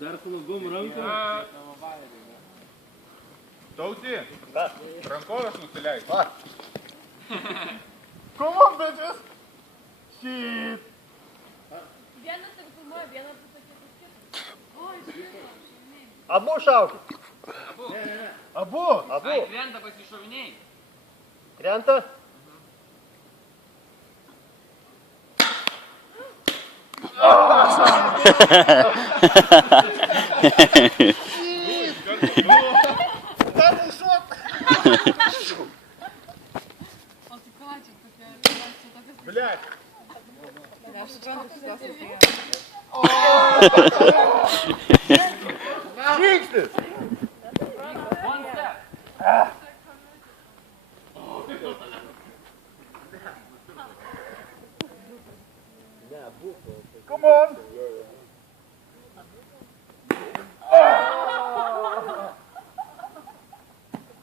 Dar su lagom ranką. Tauti, rankovės nusileis. Come on, bitches! Shit! Vienas tik filmuoja, vienas pasakė kitą. Oi, žinoma. Abu šaukit. Abu? Ai, krenta pasišoviniai. Krenta? O tai ką čia tokia reakcija tokias... Блядь! Ne, aš suprantu, kas jos atėjo. Žingsnis! One step. Come on!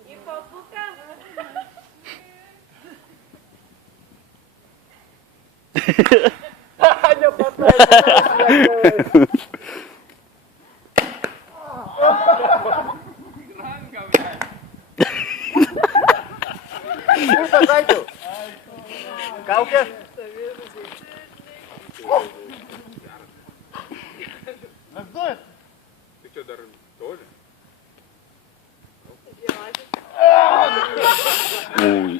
Į papuką. Ranka, ble. Kur pasaikiau? Kaukė? Let's do it! Tai čia dar toli. Ui.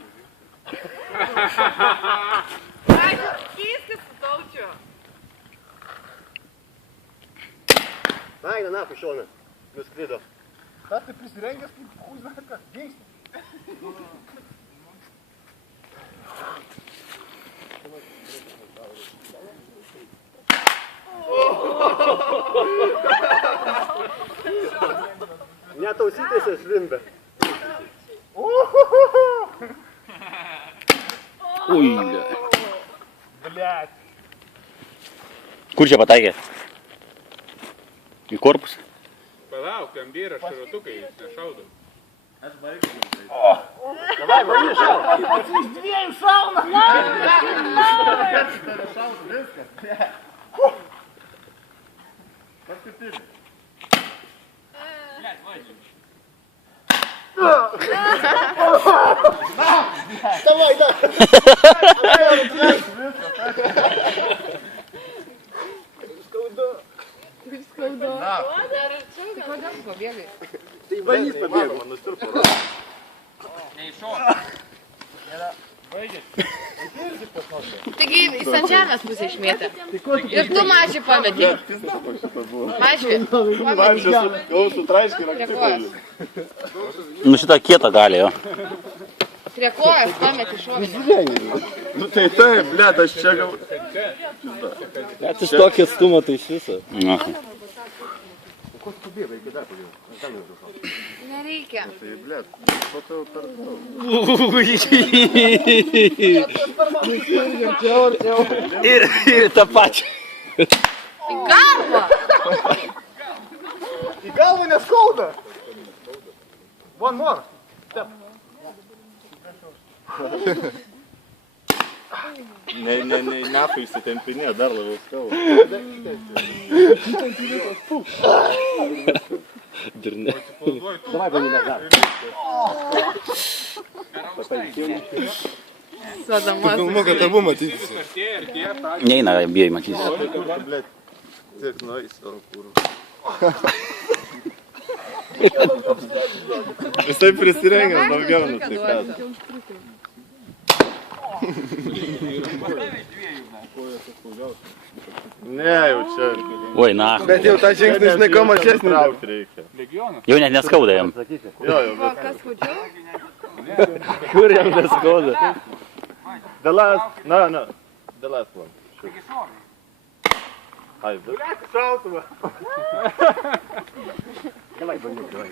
Keiskis su taučiu. Eina, na, šoną. Nuskrido. Ką tai prisirengęs kaip huizakas? Žingsnis. Net ausytėse švimbė. Ui. Блядь. Kur čia pataikė? Į korpusą? Palauk, ten vyra šaratukai, jis nešaudo. Давай, varyk šau. Iš dviejų šauna. Viskas. Paskutinį. Блядь, vaidžiu. Давай, да. Skaudu. Na. O, dar arčiau gal. Kodėl pabėgai? Tai vanys pabėgo, man nustirpo. Neiššok. Taigi jis ant žemės pusę išmėtė. Ir tu mažį pametė. Mažį. Pametė. Jau sutraiškai Prie kojas. Nu šitą kietą gali, jo. Prie kojas pametė šovinį. Nu tai taip, blėt, aš čia gal... Bet iš tokio stumo tai iš viso. Ko tu pabėgai, iki dar pabėgai? Nereikia. Tai blėt, po to per daug. Ir tą pačią. Į galvą. Į galvą neskauda. One more. Step. Nafai įsitempinė, dar labiau skauda. Durne. Давай, пани назад. Sadamas. Kad abu matytis. Neina, bijai matys. Blėt, tiek nueis tavo kūrų. Jisai prisirengęs daugiau, nu tai ką. Ne, jau čia. Oi, na. Bet jau tą žingsnį žinai, ko mažesnį. Traukt reikia. Jau net neskauda jam. Jo, jau, bet... Kas skaudžiau? Kur jam neskauda? The last, no. The last one. Taigi šovė. Ai, bet... Blėt, šautuvą. Давай, bandyk, давай.